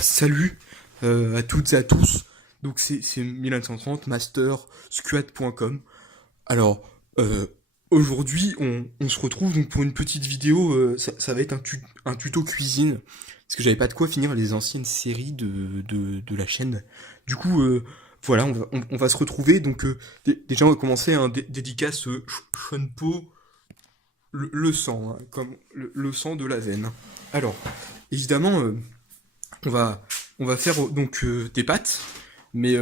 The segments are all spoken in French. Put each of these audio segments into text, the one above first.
Salut à toutes et à tous. Donc c'est Milan130 master squat.com. Alors aujourd'hui on se retrouve donc pour une petite vidéo. Ça va être un tuto cuisine parce que j'avais pas de quoi finir les anciennes séries de la chaîne. Du coup voilà, on va se retrouver. Donc déjà on va commencer un dédicace Shonpo le sang, hein, comme le sang de la veine. Alors évidemment on va faire donc des pâtes, mais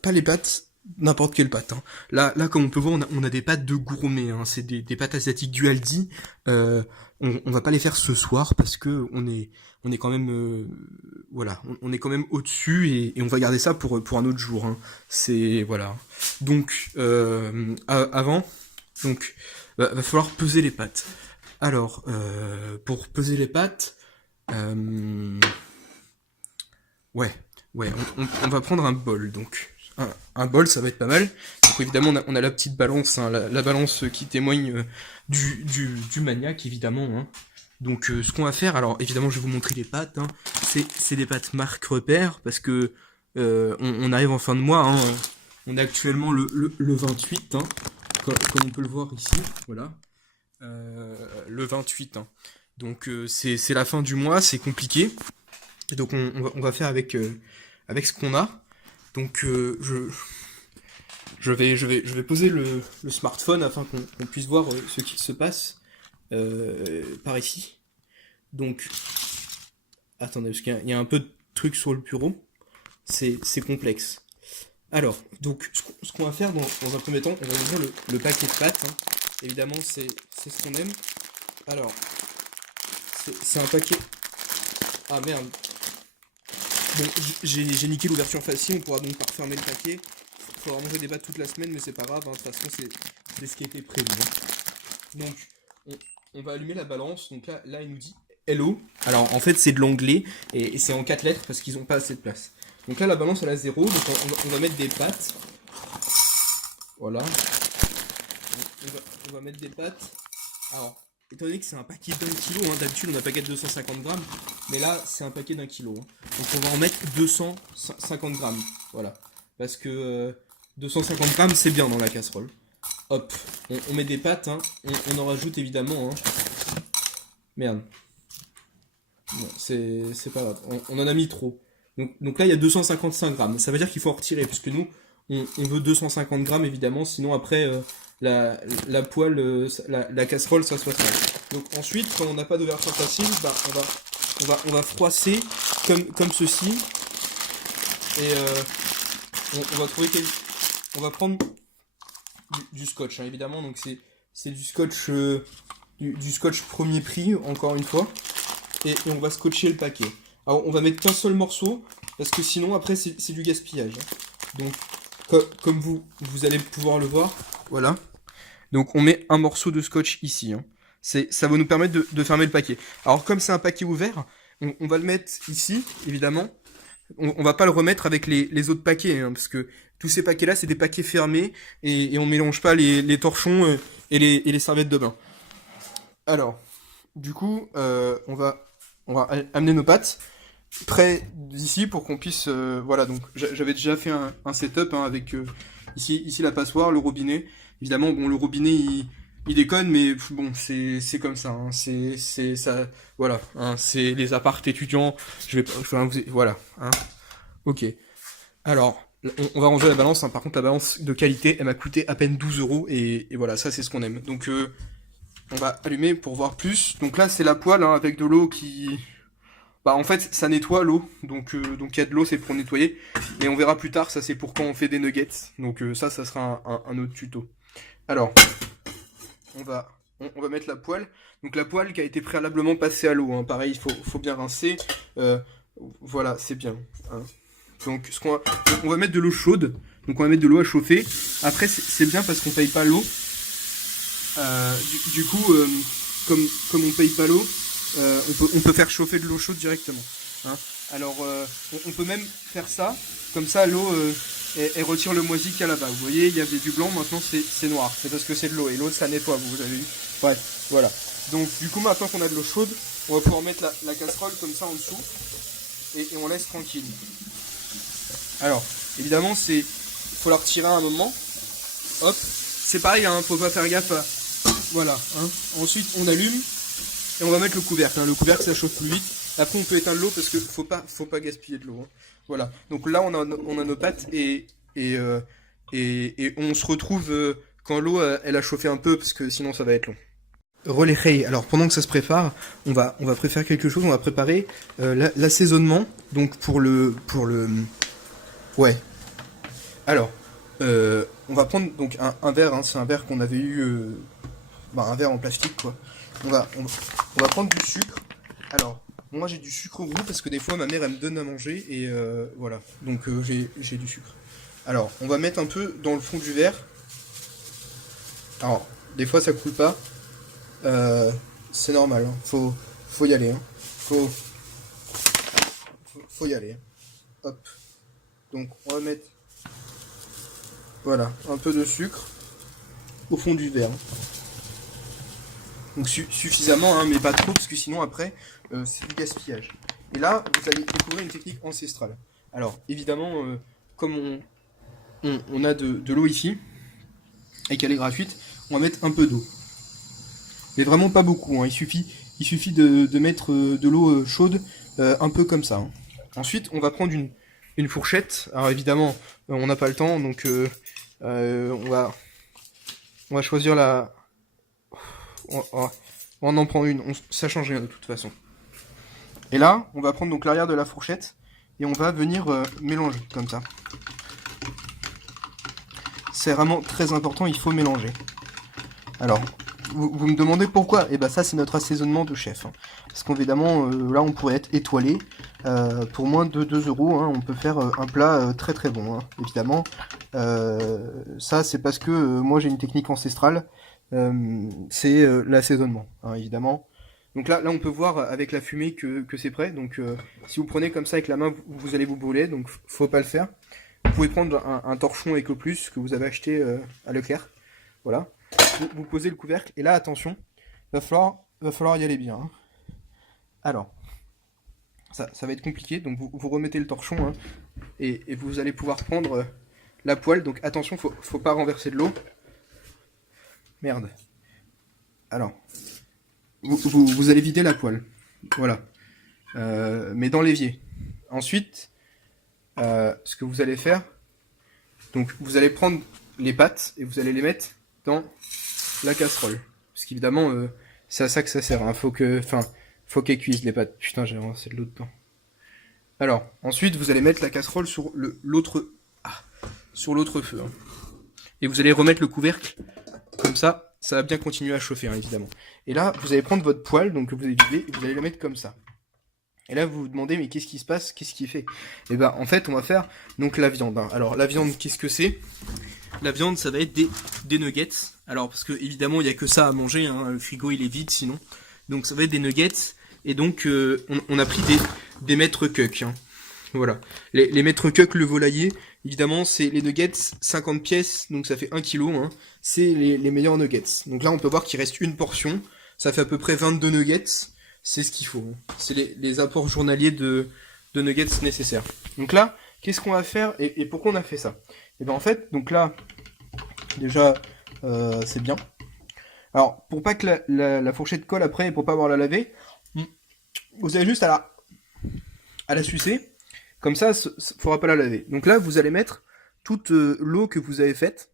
pas les pâtes, n'importe quelle pâte. Hein. Là, comme on peut voir, on a des pâtes de gourmet. Hein. C'est des pâtes asiatiques du Aldi. On va pas les faire ce soir parce que on est quand même voilà, on est quand même au-dessus et on va garder ça pour un autre jour. Hein. C'est voilà. Donc avant, donc va falloir peser les pâtes. Alors pour peser les pâtes. Ouais, on va prendre un bol, donc un bol, ça va être pas mal. Donc évidemment, on a la petite balance, hein, la balance qui témoigne du maniaque, évidemment. Hein. Donc ce qu'on va faire, alors évidemment, je vais vous montrer les pâtes. Hein. C'est des pâtes marque repère, parce que on arrive en fin de mois. Hein. On est actuellement le 28, hein, comme on peut le voir ici, voilà. Le 28, hein. Donc c'est la fin du mois, c'est compliqué. Et donc on va faire avec ce qu'on a. Donc je vais poser le smartphone afin qu'on puisse voir ce qui se passe par ici. Donc attendez, parce qu'il y a un peu de trucs sur le bureau. C'est complexe. Alors, donc ce qu'on va faire dans un premier temps, on va ouvrir le paquet de pâtes. Hein. Évidemment, c'est ce qu'on aime. Alors, c'est un paquet. Ah merde. Bon, j'ai niqué l'ouverture facile, on pourra donc pas refermer le paquet. Faudra manger des pâtes toute la semaine, mais c'est pas grave, hein, de toute façon c'est ce qui était prévu. Hein. Donc, on va allumer la balance, donc là il nous dit Hello. Alors en fait c'est de l'anglais, et c'est en 4 lettres parce qu'ils ont pas assez de place. Donc là la balance elle a 0, donc on va mettre des pâtes. Voilà. On va mettre des pâtes. Alors, étant donné que c'est un paquet d'1 kg, hein, d'habitude on a un paquet de 250 grammes, mais là c'est un paquet d'1 kg. Hein. Donc on va en mettre 250 grammes, voilà. Parce que 250 grammes c'est bien dans la casserole. Hop, on met des pâtes, hein. On en rajoute évidemment. Hein. Merde. Bon, c'est pas grave, on en a mis trop. Donc là il y a 255 grammes, ça veut dire qu'il faut en retirer, puisque nous on veut 250 grammes évidemment, sinon après... la poêle, la casserole, ça soit ça. Donc ensuite, quand on n'a pas d'ouverture facile, bah, on va froisser comme ceci. Et on va trouver on va prendre du scotch, hein, évidemment. Donc c'est du scotch du scotch premier prix, encore une fois. Et on va scotcher le paquet. Alors on va mettre qu'un seul morceau, parce que sinon après c'est du gaspillage. Hein. Donc comme vous allez pouvoir le voir, voilà. Donc on met un morceau de scotch ici. Hein. Ça va nous permettre de fermer le paquet. Alors comme c'est un paquet ouvert, on va le mettre ici, évidemment. On va pas le remettre avec les autres paquets, hein, parce que tous ces paquets-là, c'est des paquets fermés, et on mélange pas les torchons et les serviettes de bain. Alors, du coup, on va amener nos pâtes près d'ici pour qu'on puisse... voilà, donc j'avais déjà fait un setup, hein, avec ici la passoire, le robinet. Évidemment, bon, le robinet, il déconne, mais bon, c'est comme ça. Hein, c'est ça, voilà. Hein, c'est les apparts étudiants. Voilà. Hein, ok. Alors, on va ranger la balance. Hein, par contre, la balance de qualité, elle m'a coûté à peine 12 € et voilà, ça, c'est ce qu'on aime. Donc, on va allumer pour voir plus. Donc là, c'est la poêle, hein, avec de l'eau qui... Bah en fait ça nettoie l'eau, donc il y a de l'eau, c'est pour nettoyer, et on verra plus tard, ça c'est pour quand on fait des nuggets, donc ça sera un autre tuto. Alors, on va mettre la poêle, donc la poêle qui a été préalablement passée à l'eau, hein. Pareil, il faut bien rincer, voilà, c'est bien. Hein. Donc on va mettre de l'eau chaude, donc on va mettre de l'eau à chauffer, après c'est bien parce qu'on paye pas l'eau, du coup, comme on paye pas l'eau, on peut faire chauffer de l'eau chaude directement. Hein. Alors, on peut même faire ça, comme ça l'eau elle retire le moisi qu'il y a là-bas. Vous voyez, il y avait du blanc, maintenant c'est noir. C'est parce que c'est de l'eau, et l'eau ça nettoie, vous avez vu. Bref, voilà. Donc du coup maintenant qu'on a de l'eau chaude, on va pouvoir mettre la casserole comme ça en dessous, et on laisse tranquille. Alors, évidemment, faut la retirer à un moment. Hop, c'est pareil, hein, faut pas faire gaffe à... Voilà, hein. Ensuite on allume, et on va mettre le couvercle, hein. Le couvercle ça chauffe plus vite. Après on peut éteindre l'eau parce que faut pas gaspiller de l'eau, hein. Voilà, donc là on a nos pâtes et on se retrouve quand l'eau elle a chauffé un peu parce que sinon ça va être long. Relais. Alors pendant que ça se prépare, on va préparer quelque chose, on va préparer l'assaisonnement, donc pour le... Ouais. Alors, on va prendre donc un verre, hein, c'est un verre qu'on avait eu... un verre en plastique quoi. On va prendre du sucre. Alors, moi j'ai du sucre roux parce que des fois ma mère elle me donne à manger et voilà. Donc j'ai du sucre. Alors, on va mettre un peu dans le fond du verre. Alors, des fois ça coule pas. C'est normal, hein. Faut y aller, hein. Faut y aller, hein. Hop. Donc on va mettre, voilà, un peu de sucre au fond du verre. Donc suffisamment, hein, mais pas trop, parce que sinon après, c'est du gaspillage. Et là, vous allez découvrir une technique ancestrale. Alors, évidemment, comme on a de l'eau ici, et qu'elle est gratuite, on va mettre un peu d'eau. Mais vraiment pas beaucoup, hein. Il suffit de mettre de l'eau chaude, un peu comme ça, hein. Ensuite, on va prendre une fourchette. Alors évidemment, on n'a pas le temps, donc on va choisir la... On en prend une, ça change rien de toute façon. Et là, on va prendre donc l'arrière de la fourchette et on va venir mélanger comme ça. C'est vraiment très important, il faut mélanger. Alors, vous me demandez pourquoi? Et ben ça c'est notre assaisonnement de chef, hein. Parce qu'évidemment là on pourrait être étoilé. Pour moins de 2 €, hein, on peut faire un plat très très bon, hein, évidemment. Ça c'est parce que moi j'ai une technique ancestrale. C'est l'assaisonnement, hein, évidemment. Donc là on peut voir avec la fumée que c'est prêt. Donc si vous prenez comme ça avec la main, vous allez vous brûler, donc faut pas le faire. Vous pouvez prendre un torchon EcoPlus que vous avez acheté à Leclerc. Voilà. Vous posez le couvercle et là attention, va falloir y aller bien, hein. Alors, ça va être compliqué, donc vous remettez le torchon, hein, et vous allez pouvoir prendre la poêle. Donc attention, faut pas renverser de l'eau. Merde. Alors, vous allez vider la poêle. Voilà. Mais dans l'évier. Ensuite, ce que vous allez faire, donc vous allez prendre les pâtes et vous allez les mettre dans la casserole. Parce qu'évidemment, c'est à ça que ça sert, hein. Faut qu'elles cuisent les pâtes. Putain, j'ai avancé de l'eau dedans. Alors, ensuite, vous allez mettre la casserole sur l'autre feu, hein. Et vous allez remettre le couvercle. Comme ça va bien continuer à chauffer, hein, évidemment. Et là, vous allez prendre votre poêle, donc que vous avez vidé, et vous allez la mettre comme ça. Et là, vous vous demandez, mais qu'est-ce qui se passe? Qu'est-ce qui est fait? Et ben, en fait, on va faire donc la viande, hein. Alors, la viande, qu'est-ce que c'est? La viande, ça va être des nuggets. Alors, parce que évidemment, il n'y a que ça à manger, hein. Le frigo, il est vide sinon. Donc, ça va être des nuggets. Et donc, on a pris des maîtres cuck, hein. Voilà. Les maîtres cuck, le volailler, évidemment, c'est les nuggets, 50 pièces, donc ça fait 1 kg, hein. C'est les meilleurs nuggets. Donc là, on peut voir qu'il reste une portion. Ça fait à peu près 22 nuggets. C'est ce qu'il faut, hein. C'est les apports journaliers de nuggets nécessaires. Donc là, qu'est-ce qu'on va faire et pourquoi on a fait ça? Et ben en fait, donc là, déjà, c'est bien. Alors, pour pas que la fourchette colle après et pour pas avoir la laver, vous avez juste à la sucer. Comme ça, faudra pas la laver. Donc là, vous allez mettre toute l'eau que vous avez faite.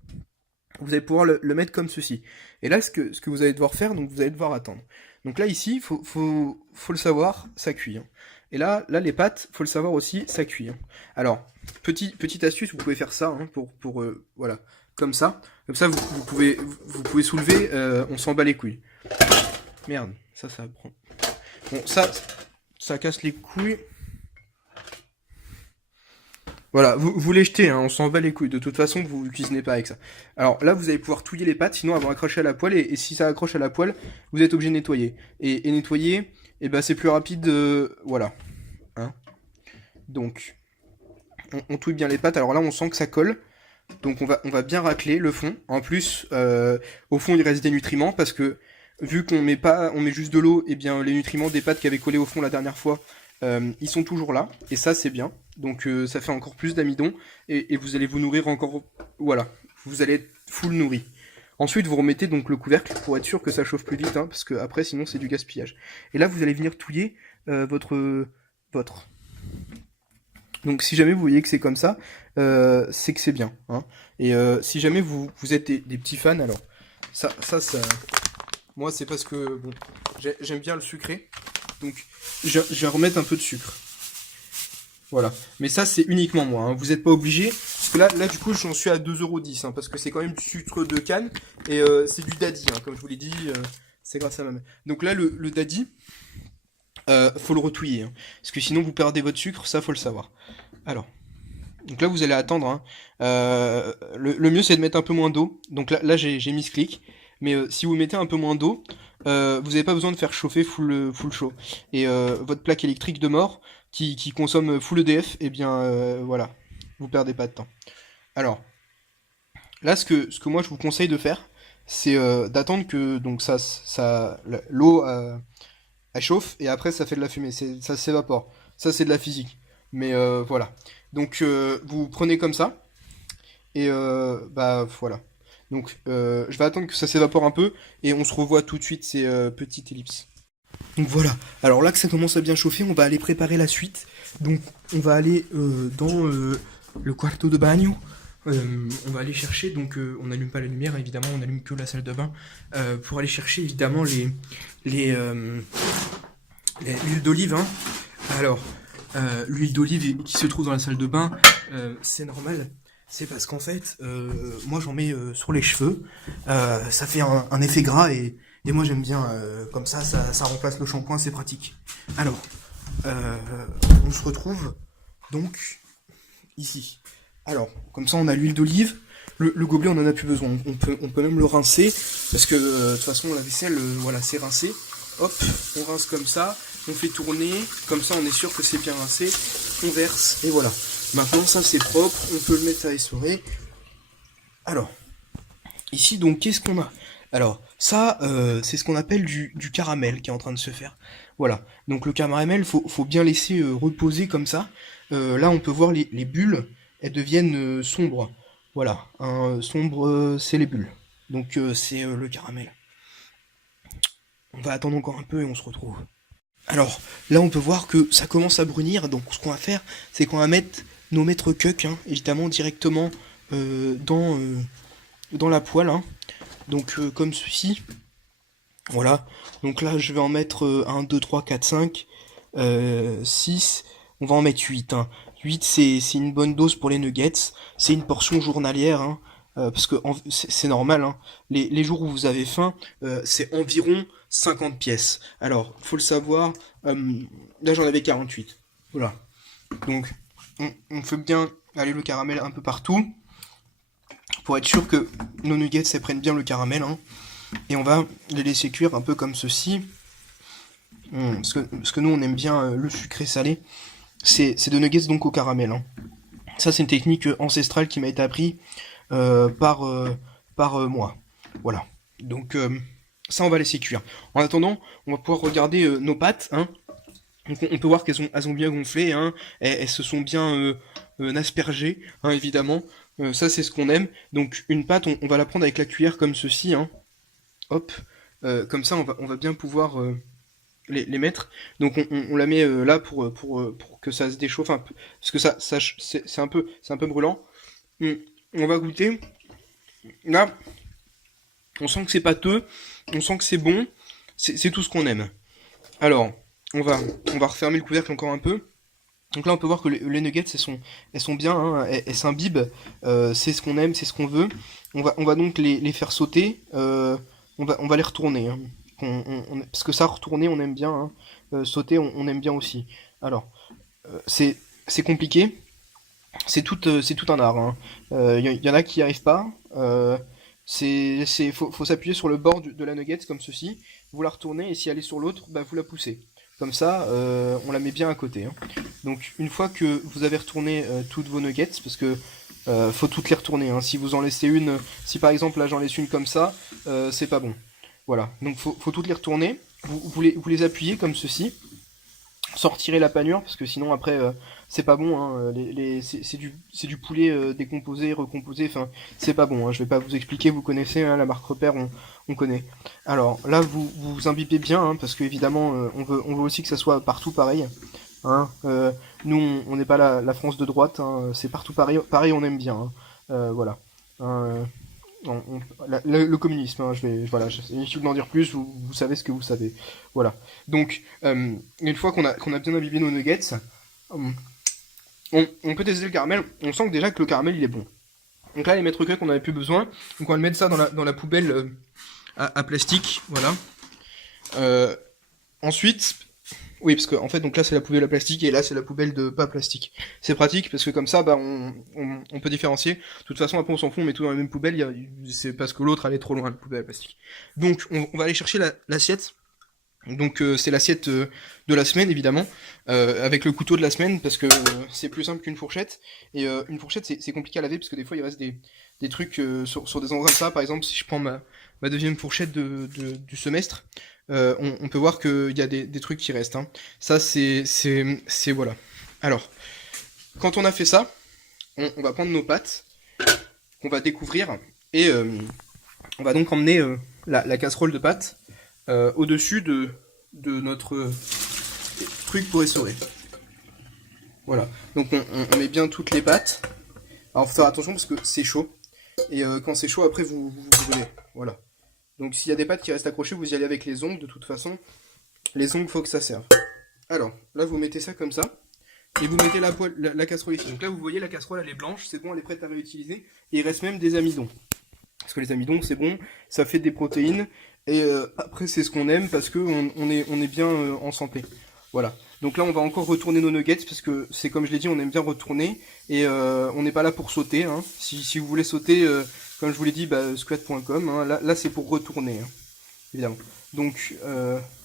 Vous allez pouvoir le mettre comme ceci. Et là, ce que vous allez devoir faire, donc vous allez devoir attendre. Donc là, ici, faut le savoir, ça cuit, hein. Et là, les pâtes, faut le savoir aussi, ça cuit, hein. Alors, petite astuce, vous pouvez faire ça, hein, pour voilà, comme ça. Comme ça, vous pouvez soulever, on s'en bat les couilles. Merde, ça prend. Bon, ça casse les couilles. Voilà, vous les jetez, hein, on s'en bat les couilles. De toute façon, vous ne cuisinez pas avec ça. Alors là, vous allez pouvoir touiller les pâtes, sinon elles vont accrocher à la poêle. Et si ça accroche à la poêle, vous êtes obligé de nettoyer. Et nettoyer, et ben c'est plus rapide, voilà. Hein. Donc, on touille bien les pâtes. Alors là, on sent que ça colle. Donc on va bien racler le fond. En plus, au fond, il reste des nutriments parce que vu qu'on met pas, on met juste de l'eau, et bien les nutriments des pâtes qui avaient collé au fond la dernière fois, ils sont toujours là. Et ça, c'est bien. Donc ça fait encore plus d'amidon et vous allez vous nourrir encore. Voilà, vous allez être full nourri. Ensuite, vous remettez donc le couvercle pour être sûr que ça chauffe plus vite, hein, parce que après, sinon, c'est du gaspillage. Et là, vous allez venir touiller votre. Donc si jamais vous voyez que c'est comme ça, c'est que c'est bien. Hein. Et si jamais vous êtes des petits fans, alors ça, moi c'est parce que bon, j'aime bien le sucré, donc je vais remettre un peu de sucre. Voilà. Mais ça c'est uniquement moi. Hein. Vous n'êtes pas obligé, parce que là du coup j'en suis à 2,10 €, hein, parce que c'est quand même du sucre de canne et c'est du daddy, hein, comme je vous l'ai dit, c'est grâce à ma mère. Donc là le daddy. Faut le retouiller, hein, parce que sinon vous perdez votre sucre, ça faut le savoir. Alors, donc là vous allez attendre, hein. Le mieux c'est de mettre un peu moins d'eau, donc là j'ai mis ce clic, mais si vous mettez un peu moins d'eau, vous n'avez pas besoin de faire chauffer full chaud. Et votre plaque électrique de mort, qui consomme full EDF, eh bien voilà, vous perdez pas de temps. Alors, là ce que moi je vous conseille de faire, c'est d'attendre que donc l'eau elle chauffe et après ça fait de la fumée, ça s'évapore. Ça c'est de la physique. Mais voilà. Donc vous prenez comme ça et bah voilà. Donc je vais attendre que ça s'évapore un peu et on se revoit tout de suite ces petites ellipses. Donc voilà. Alors là que ça commence à bien chauffer, on va aller préparer la suite. Donc on va aller dans le quarto de bagno. On va aller chercher, donc on n'allume pas la lumière évidemment, on n'allume que la salle de bain pour aller chercher évidemment l'huile d'olive. Hein. Alors, l'huile d'olive qui se trouve dans la salle de bain, c'est normal. C'est parce qu'en fait, moi j'en mets sur les cheveux. Ça fait un effet gras et moi j'aime bien comme ça remplace le shampoing, c'est pratique. Alors, on se retrouve donc ici. Alors, comme ça on a l'huile d'olive. Le gobelet on en a plus besoin. On peut même le rincer parce que de toute façon la vaisselle, voilà, c'est rincé. Hop, on rince comme ça, on fait tourner, comme ça on est sûr que c'est bien rincé, on verse, et voilà. Maintenant ça c'est propre, on peut le mettre à essorer. Alors, ici donc qu'est-ce qu'on a? Alors, ça c'est ce qu'on appelle du caramel qui est en train de se faire. Voilà, donc le caramel, faut bien laisser reposer comme ça. Là on peut voir les bulles, elles deviennent sombres. Voilà, sombre c'est les bulles. Donc c'est le caramel. On va attendre encore un peu et on se retrouve. Alors, là on peut voir que ça commence à brunir, donc ce qu'on va faire, c'est qu'on va mettre nos maîtres cuck, hein, évidemment, directement dans la poêle. Hein. Donc comme ceci. Voilà. Donc là je vais en mettre 1, 2, 3, 4, 5, 6. On va en mettre 8. Hein. 8 c'est une bonne dose pour les nuggets. C'est une portion journalière. Hein. Parce que c'est normal, hein. Les jours où vous avez faim, c'est environ 50 pièces. Alors, faut le savoir, là j'en avais 48. Voilà. Donc, on fait bien aller le caramel un peu partout, pour être sûr que nos nuggets, ça prenne bien le caramel. Hein. Et on va les laisser cuire un peu comme ceci. Parce que nous, on aime bien le sucré salé. C'est de nuggets donc au caramel. Hein. Ça, c'est une technique ancestrale qui m'a été apprise par moi. Voilà. Donc ça on va laisser cuire. En attendant, on va pouvoir regarder nos pâtes. Hein. Donc, on peut voir qu'elles ont bien gonflé. Hein. Elles se sont bien aspergées, hein, évidemment. Ça c'est ce qu'on aime. Donc une pâte, on va la prendre avec la cuillère comme ceci. Hein. Hop. Comme ça on va bien pouvoir les mettre. Donc on la met là pour que ça se déchauffe un peu. Parce que c'est un peu brûlant. On va goûter. Là, on sent que c'est pâteux, on sent que c'est bon, c'est tout ce qu'on aime. Alors, on va refermer le couvercle encore un peu. Donc là, on peut voir que les nuggets, elles sont bien, hein, elles s'imbibent, c'est ce qu'on aime, c'est ce qu'on veut. On va donc les faire sauter, on va les retourner. Hein. Parce que ça, retourner, on aime bien. Hein. Sauter, on aime bien aussi. Alors, c'est compliqué. C'est tout un art. Hein. Y en a qui n'y arrivent pas. Faut s'appuyer sur le bord de la nugget comme ceci. Vous la retournez et si elle est sur l'autre, bah, vous la poussez. comme ça, on la met bien à côté. Hein. Donc une fois que vous avez retourné toutes vos nuggets, parce que faut toutes les retourner. Hein. Si vous en laissez une, si par exemple là j'en laisse une comme ça, c'est pas bon. Voilà, donc faut toutes les retourner. Vous les appuyez comme ceci, sans retirer la panure, parce que sinon après c'est pas bon. Hein. C'est du poulet décomposé, recomposé. Enfin, c'est pas bon. Hein. Je vais pas vous expliquer. Vous connaissez hein, la marque Repère, on connaît. Alors là, vous imbibez bien, hein, parce que évidemment, on veut aussi que ça soit partout pareil. Hein. Nous, on n'est pas la France de droite. Hein. C'est partout pareil. Pareil, on aime bien. Hein. Voilà. Hein, le communisme, hein, voilà, c'est inutile d'en dire plus, vous savez ce que vous savez. Voilà. Donc, une fois qu'on a bien imbibé nos nuggets, on peut tester le caramel. On sent que déjà que le caramel il est bon. Donc là, les mètres cubes qu'on n'avait plus besoin. Donc on va le mettre ça dans la poubelle à plastique. Voilà. Ensuite, oui, parce que en fait, donc là c'est la poubelle à plastique et là c'est la poubelle de pas plastique. C'est pratique parce que comme ça, bah, on peut différencier. De toute façon, après on s'en fout, on met tout dans la même poubelle. C'est parce que l'autre allait trop loin, la poubelle à plastique. Donc on va aller chercher l'assiette. Donc c'est l'assiette de la semaine évidemment, avec le couteau de la semaine parce que c'est plus simple qu'une fourchette. Et une fourchette c'est compliqué à laver parce que des fois il reste des trucs sur des endroits comme ça. Par exemple si je prends ma deuxième fourchette du semestre, on peut voir qu'il y a des trucs qui restent. Hein. Ça c'est voilà. Alors quand on a fait ça, on va prendre nos pâtes qu'on va découvrir et on va donc emmener la casserole de pâtes au-dessus de notre truc pour essorer. Voilà. Donc on met bien toutes les pâtes. Alors faut faire attention parce que c'est chaud. Et quand c'est chaud, après vous venez. Voilà. Donc s'il y a des pâtes qui restent accrochées, vous y allez avec les ongles. De toute façon, les ongles, faut que ça serve. Alors, là vous mettez ça comme ça. Et vous mettez la casserole ici. Donc là vous voyez la casserole elle est blanche, c'est bon, elle est prête à réutiliser. Et il reste même des amidons. Parce que les amidons c'est bon, ça fait des protéines. Et après c'est ce qu'on aime parce que on est bien en santé. Voilà. Donc là on va encore retourner nos nuggets parce que c'est comme je l'ai dit, on aime bien retourner. Et on n'est pas là pour sauter. Hein. Si vous voulez sauter, comme je vous l'ai dit, bah, squat.com. Hein. Là c'est pour retourner, hein, évidemment. Donc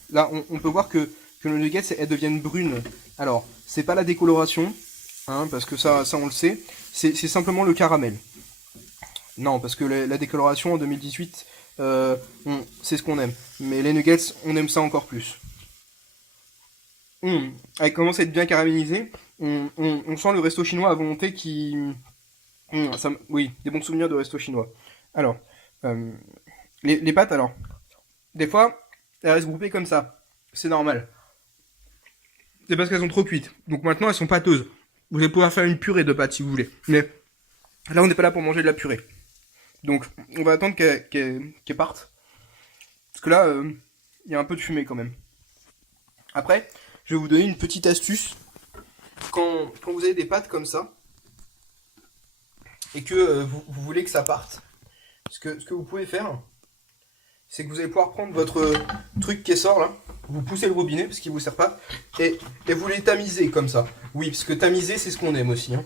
là on peut voir que nos nuggets elles deviennent brunes. Alors c'est pas la décoloration, hein, parce que ça on le sait. C'est simplement le caramel. Non, parce que la décoloration en 2018, c'est ce qu'on aime. Mais les nuggets, on aime ça encore plus. Elle commence à être bien caramélisée. On sent le resto chinois à volonté qui... oui, des bons souvenirs de resto chinois. Alors, les pâtes, alors, des fois, elles restent groupées comme ça. C'est normal. C'est parce qu'elles sont trop cuites. Donc maintenant, elles sont pâteuses. Vous allez pouvoir faire une purée de pâtes si vous voulez. Mais là, on n'est pas là pour manger de la purée. Donc, on va attendre qu'elle parte. Parce que là, il y a un peu de fumée quand même. Après, je vais vous donner une petite astuce. Quand vous avez des pâtes comme ça, et que vous voulez que ça parte, ce que vous pouvez faire, c'est que vous allez pouvoir prendre votre truc qui sort là, vous poussez le robinet parce qu'il vous sert pas, et vous les tamisez comme ça. Oui, parce que tamiser, c'est ce qu'on aime aussi. Hein.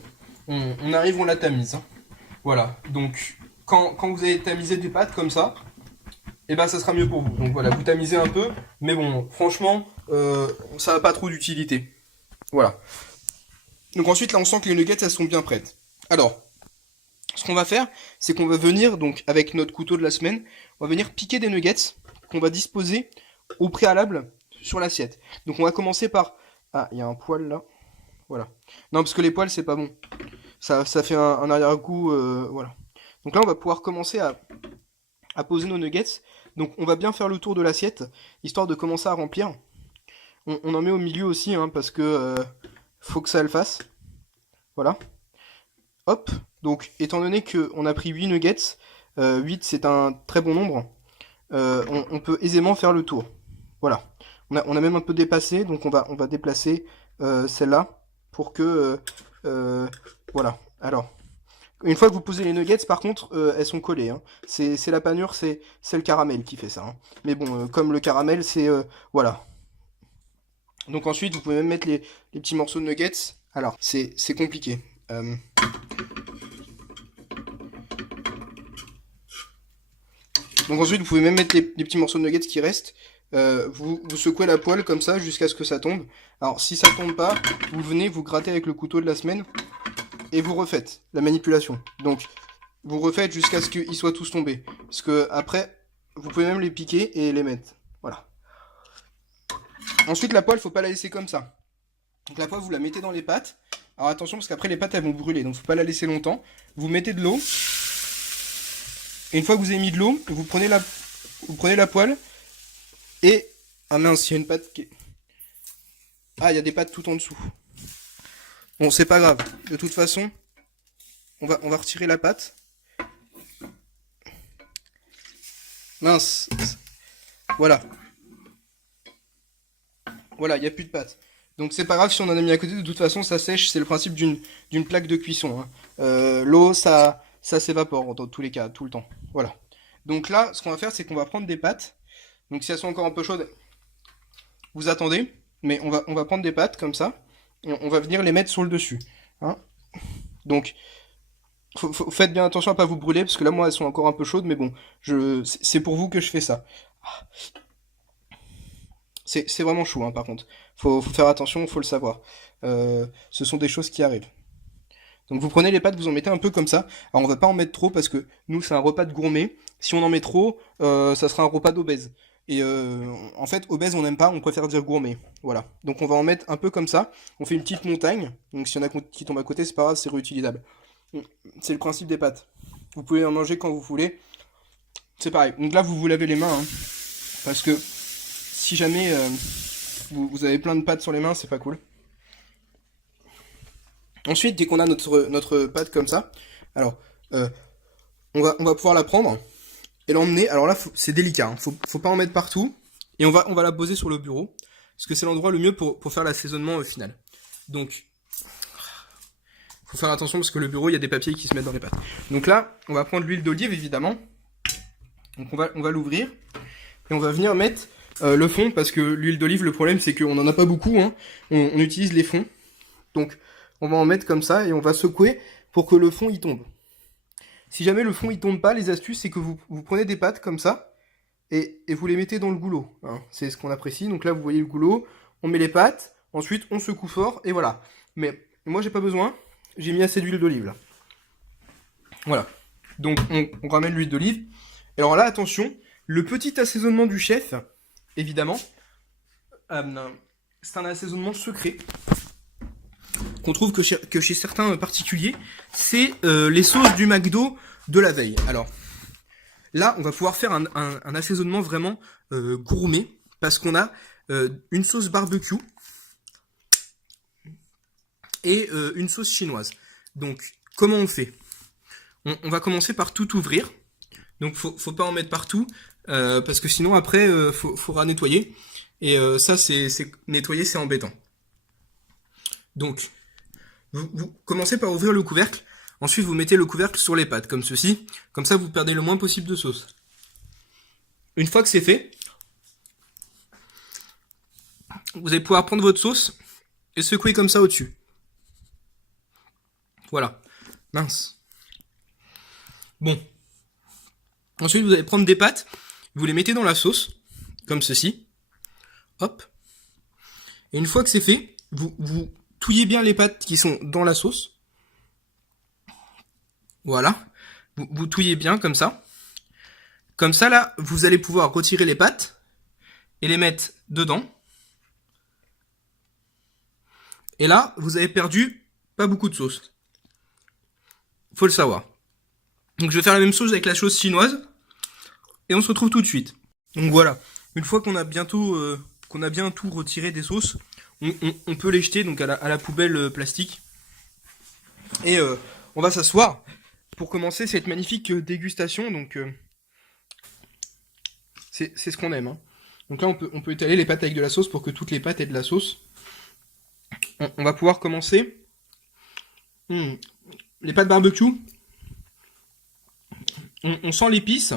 On arrive, on la tamise. Hein. Voilà, donc quand vous avez tamisé des pâtes comme ça, et ben ça sera mieux pour vous. Donc voilà, vous tamisez un peu, mais bon, franchement, ça n'a pas trop d'utilité. Voilà. Donc ensuite, là, on sent que les nuggets, elles sont bien prêtes. Alors, ce qu'on va faire, c'est qu'on va venir, donc avec notre couteau de la semaine, on va venir piquer des nuggets qu'on va disposer au préalable sur l'assiette. Donc on va commencer par... Ah, il y a un poil là. Voilà. Non, parce que les poils, c'est pas bon. Ça fait un arrière-goût, voilà. Donc là, on va pouvoir commencer à poser nos nuggets. Donc on va bien faire le tour de l'assiette, histoire de commencer à remplir. On en met au milieu aussi, hein, parce que faut que ça le fasse. Voilà. Hop. Donc étant donné qu'on a pris 8 nuggets, 8 c'est un très bon nombre, on peut aisément faire le tour. Voilà. On a même un peu dépassé, donc on va déplacer celle-là pour que... voilà. Alors... Une fois que vous posez les nuggets, par contre, elles sont collées. Hein. C'est la panure, c'est le caramel qui fait ça. Hein. Mais bon, comme le caramel, c'est... voilà. Donc ensuite, vous pouvez même mettre les petits morceaux de nuggets. Alors, c'est compliqué. Donc ensuite, vous pouvez même mettre les petits morceaux de nuggets qui restent. vous secouez la poêle comme ça jusqu'à ce que ça tombe. Alors si ça tombe pas, vous venez vous gratter avec le couteau de la semaine et vous refaites la manipulation. Donc vous refaites jusqu'à ce qu'ils soient tous tombés. Parce que après, vous pouvez même les piquer et les mettre. Voilà. Ensuite la poêle, faut pas la laisser comme ça. Donc la poêle, vous la mettez dans les pâtes. Alors attention parce qu'après les pâtes elles vont brûler, donc faut pas la laisser longtemps. Vous mettez de l'eau. Et une fois que vous avez mis de l'eau, vous prenez la poêle et... Ah mince, il y a une pâte qui est... Ah, il y a des pâtes tout en dessous. Bon, c'est pas grave. De toute façon, on va retirer la pâte. Mince. Voilà. Voilà, il n'y a plus de pâte. Donc c'est pas grave si on en a mis à côté, de toute façon ça sèche, c'est le principe d'une plaque de cuisson, hein. L'eau, ça s'évapore dans tous les cas, tout le temps. Voilà. Donc là, ce qu'on va faire, c'est qu'on va prendre des pâtes. Donc si elles sont encore un peu chaudes, vous attendez, mais on va prendre des pâtes comme ça, et on va venir les mettre sur le dessus, hein. Donc, faites bien attention à pas vous brûler, parce que là, moi, elles sont encore un peu chaudes, mais bon, c'est pour vous que je fais ça. C'est vraiment chaud, hein, par contre. Faut faire attention, faut le savoir. Ce sont des choses qui arrivent. Donc vous prenez les pâtes, vous en mettez un peu comme ça. Alors on va pas en mettre trop parce que nous c'est un repas de gourmet. Si on en met trop, ça sera un repas d'obèse. Et en fait, obèse on n'aime pas, on préfère dire gourmet. Voilà. Donc on va en mettre un peu comme ça. On fait une petite montagne. Donc s'il y en a qui tombent à côté, c'est pas grave, c'est réutilisable. C'est le principe des pâtes. Vous pouvez en manger quand vous voulez. C'est pareil. Donc là vous vous lavez les mains, hein, parce que si jamais vous avez plein de pâtes sur les mains, c'est pas cool. Ensuite, dès qu'on a notre pâte comme ça, alors on va pouvoir la prendre et l'emmener. Alors là, c'est délicat, hein, faut pas en mettre partout. Et on va la poser sur le bureau, parce que c'est l'endroit le mieux pour faire l'assaisonnement au final. Donc, faut faire attention parce que le bureau, il y a des papiers qui se mettent dans les pâtes. Donc là, on va prendre l'huile d'olive évidemment. Donc on va l'ouvrir et on va venir mettre le fond, parce que l'huile d'olive, le problème c'est qu'on en a pas beaucoup, hein. On utilise les fonds. Donc on va en mettre comme ça et on va secouer pour que le fond y tombe. Si jamais le fond il tombe pas, les astuces c'est que vous prenez des pâtes comme ça et vous les mettez dans le goulot, hein. C'est ce qu'on apprécie. Donc là vous voyez le goulot, on met les pâtes, ensuite on secoue fort et voilà. Mais moi j'ai pas besoin, j'ai mis assez d'huile d'olive là. Voilà. Donc on ramène l'huile d'olive. Alors là attention, le petit assaisonnement du chef, évidemment, c'est un assaisonnement secret qu'on trouve que chez certains particuliers, c'est les sauces du McDo de la veille. Alors là, on va pouvoir faire un assaisonnement vraiment gourmet, parce qu'on a une sauce barbecue et une sauce chinoise. Donc, comment on fait ? On va commencer par tout ouvrir. Donc, faut pas en mettre partout, parce que sinon, après, faudra nettoyer. Et ça, c'est nettoyer, c'est embêtant. Donc, vous commencez par ouvrir le couvercle. Ensuite, vous mettez le couvercle sur les pâtes, comme ceci. Comme ça, vous perdez le moins possible de sauce. Une fois que c'est fait, vous allez pouvoir prendre votre sauce et secouer comme ça au-dessus. Voilà. Mince. Bon. Ensuite, vous allez prendre des pâtes. Vous les mettez dans la sauce, comme ceci. Hop. Et une fois que c'est fait, vous touillez bien les pâtes qui sont dans la sauce. Voilà. Vous touillez bien comme ça. Comme ça, là, vous allez pouvoir retirer les pâtes et les mettre dedans. Et là, vous avez perdu pas beaucoup de sauce. Faut le savoir. Donc je vais faire la même chose avec la sauce chinoise. Et on se retrouve tout de suite. Donc voilà. Une fois qu'on a bien tout retiré des sauces, on peut les jeter donc à la poubelle plastique. Et on va s'asseoir pour commencer cette magnifique dégustation. Donc c'est ce qu'on aime, hein. Donc là on peut étaler les pâtes avec de la sauce pour que toutes les pâtes aient de la sauce. On va pouvoir commencer. Les pâtes barbecue. On sent l'épice.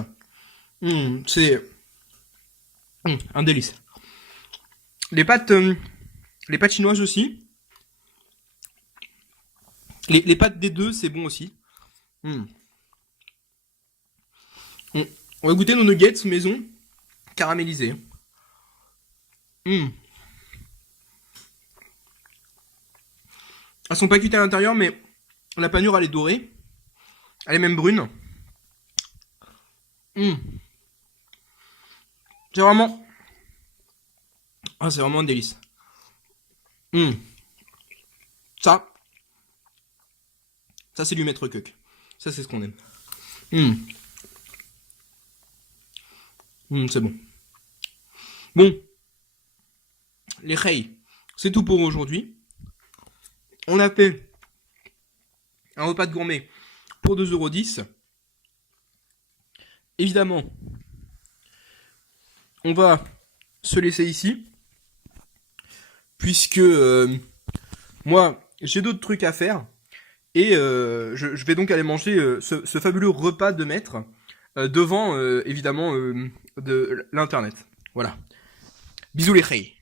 C'est un délice. Les pâtes chinoises aussi. Les pâtes des deux, c'est bon aussi. On va goûter nos nuggets maison caramélisés. Elles sont pas cuites à l'intérieur, mais la panure elle est dorée. Elle est même brune. C'est vraiment... Ah, c'est vraiment un délice. Ça c'est du maître coq. Ça, c'est ce qu'on aime. C'est bon. Bon. Les reis, c'est tout pour aujourd'hui. On a fait un repas de gourmet pour 2,10 €. Évidemment, on va se laisser ici. Puisque moi, j'ai d'autres trucs à faire. Et je vais donc aller manger ce fabuleux repas de maître devant, évidemment, de l'internet. Voilà. Bisous les reis.